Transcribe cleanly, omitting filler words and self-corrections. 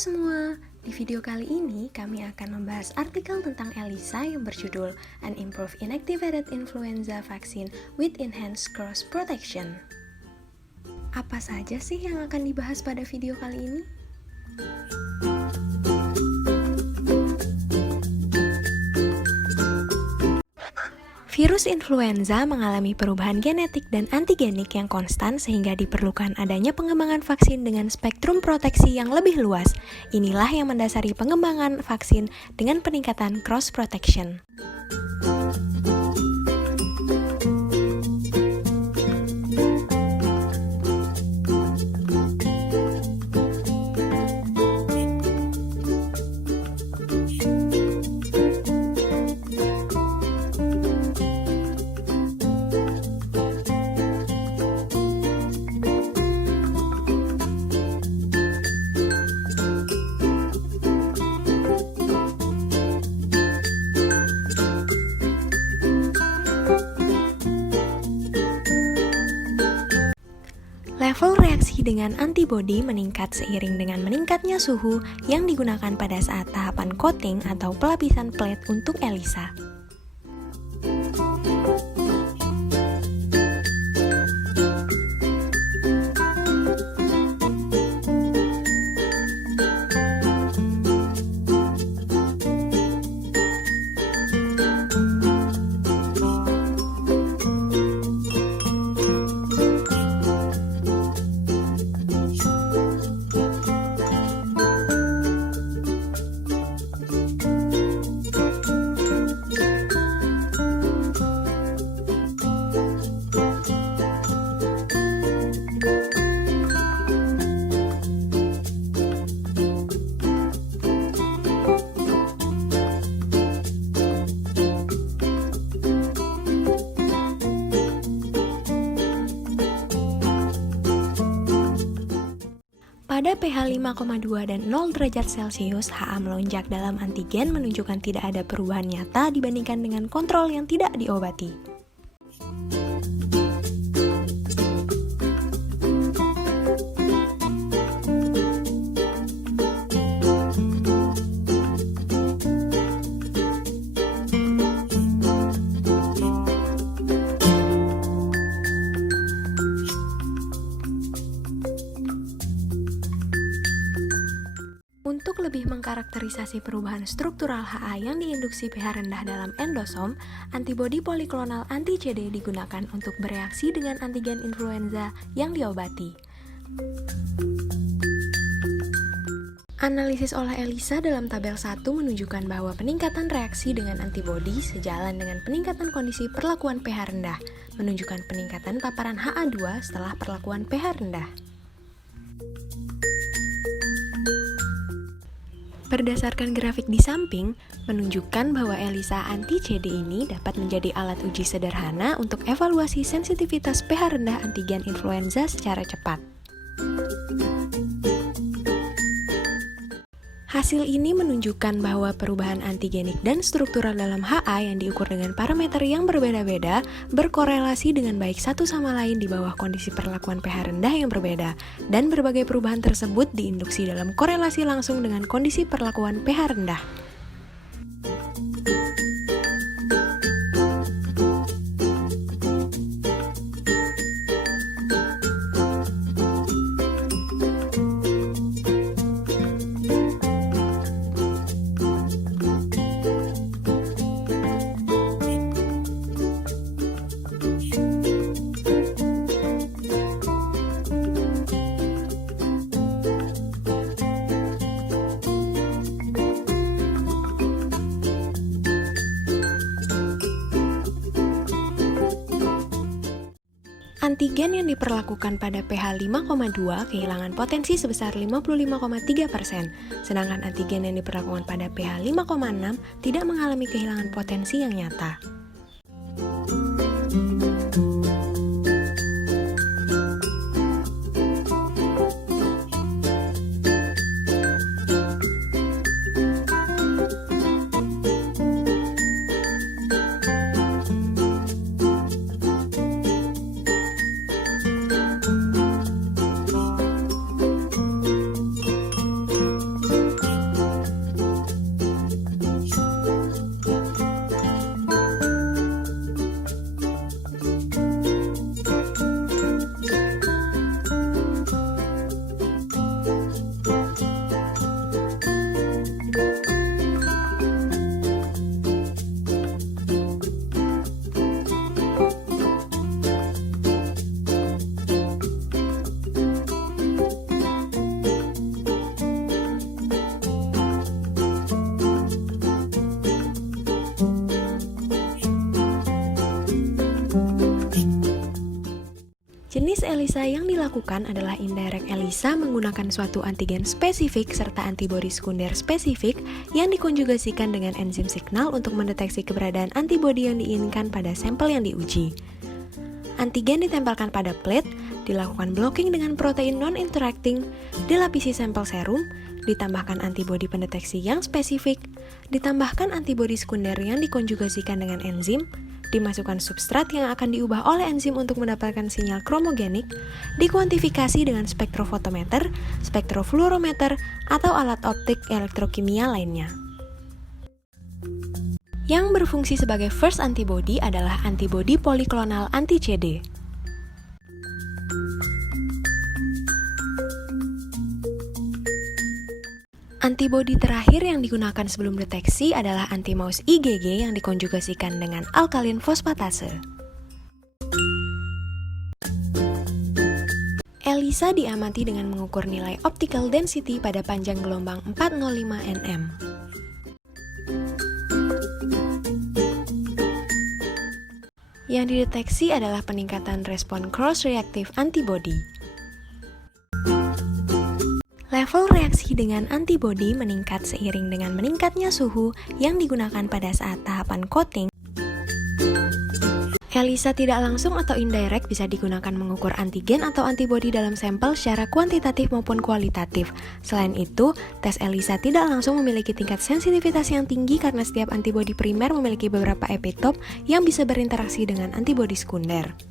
semua, di video kali ini kami akan membahas artikel tentang ELISA yang berjudul An Improved Inactivated Influenza Vaccine with Enhanced Cross Protection. Apa saja sih yang akan dibahas pada video kali ini? Virus influenza mengalami perubahan genetik dan antigenik yang konstan sehingga diperlukan adanya pengembangan vaksin dengan spektrum proteksi yang lebih luas. Inilah yang mendasari pengembangan vaksin dengan peningkatan cross protection. Level reaksi dengan antibodi meningkat seiring dengan meningkatnya suhu yang digunakan pada saat tahapan coating atau pelapisan plate untuk ELISA. Pada pH 5,2 dan 0 derajat Celcius, HA melonjak dalam antigen menunjukkan tidak ada perubahan nyata dibandingkan dengan kontrol yang tidak diobati. Untuk lebih mengkarakterisasi perubahan struktural HA yang diinduksi pH rendah dalam endosom, antibodi poliklonal anti-CD digunakan untuk bereaksi dengan antigen influenza yang diobati. Analisis oleh ELISA dalam tabel 1 menunjukkan bahwa peningkatan reaksi dengan antibodi sejalan dengan peningkatan kondisi perlakuan pH rendah, menunjukkan peningkatan paparan HA2 setelah perlakuan pH rendah. Berdasarkan grafik di samping, menunjukkan bahwa ELISA anti-CD ini dapat menjadi alat uji sederhana untuk evaluasi sensitivitas pH rendah antigen influenza secara cepat. Hasil ini menunjukkan bahwa perubahan antigenik dan struktural dalam HA yang diukur dengan parameter yang berbeda-beda berkorelasi dengan baik satu sama lain di bawah kondisi perlakuan pH rendah yang berbeda, dan berbagai perubahan tersebut diinduksi dalam korelasi langsung dengan kondisi perlakuan pH rendah. Antigen yang diperlakukan pada pH 5,2 kehilangan potensi sebesar 55,3%, sedangkan antigen yang diperlakukan pada pH 5,6 tidak mengalami kehilangan potensi yang nyata. Jenis ELISA yang dilakukan adalah indirect ELISA menggunakan suatu antigen spesifik serta antibodi sekunder spesifik yang dikonjugasikan dengan enzim signal untuk mendeteksi keberadaan antibodi yang diinginkan pada sampel yang diuji. Antigen ditempelkan pada plate, dilakukan blocking dengan protein non-interacting, dilapisi sampel serum, ditambahkan antibodi pendeteksi yang spesifik, ditambahkan antibodi sekunder yang dikonjugasikan dengan enzim, dimasukkan substrat yang akan diubah oleh enzim untuk mendapatkan sinyal kromogenik, dikuantifikasi dengan spektrofotometer, spektrofluorometer, atau alat optik elektrokimia lainnya. Yang berfungsi sebagai first antibody adalah antibodi poliklonal anti-CD. Antibodi terakhir yang digunakan sebelum deteksi adalah anti-mouse IgG yang dikonjugasikan dengan alkalin fosfatase. ELISA diamati dengan mengukur nilai optical density pada panjang gelombang 405 nm. Yang dideteksi adalah peningkatan respon cross-reactive antibody. Level reaksi dengan antibodi meningkat seiring dengan meningkatnya suhu yang digunakan pada saat tahapan coating. ELISA tidak langsung atau indirect bisa digunakan mengukur antigen atau antibodi dalam sampel secara kuantitatif maupun kualitatif. Selain itu, tes ELISA tidak langsung memiliki tingkat sensitivitas yang tinggi karena setiap antibodi primer memiliki beberapa epitop yang bisa berinteraksi dengan antibodi sekunder.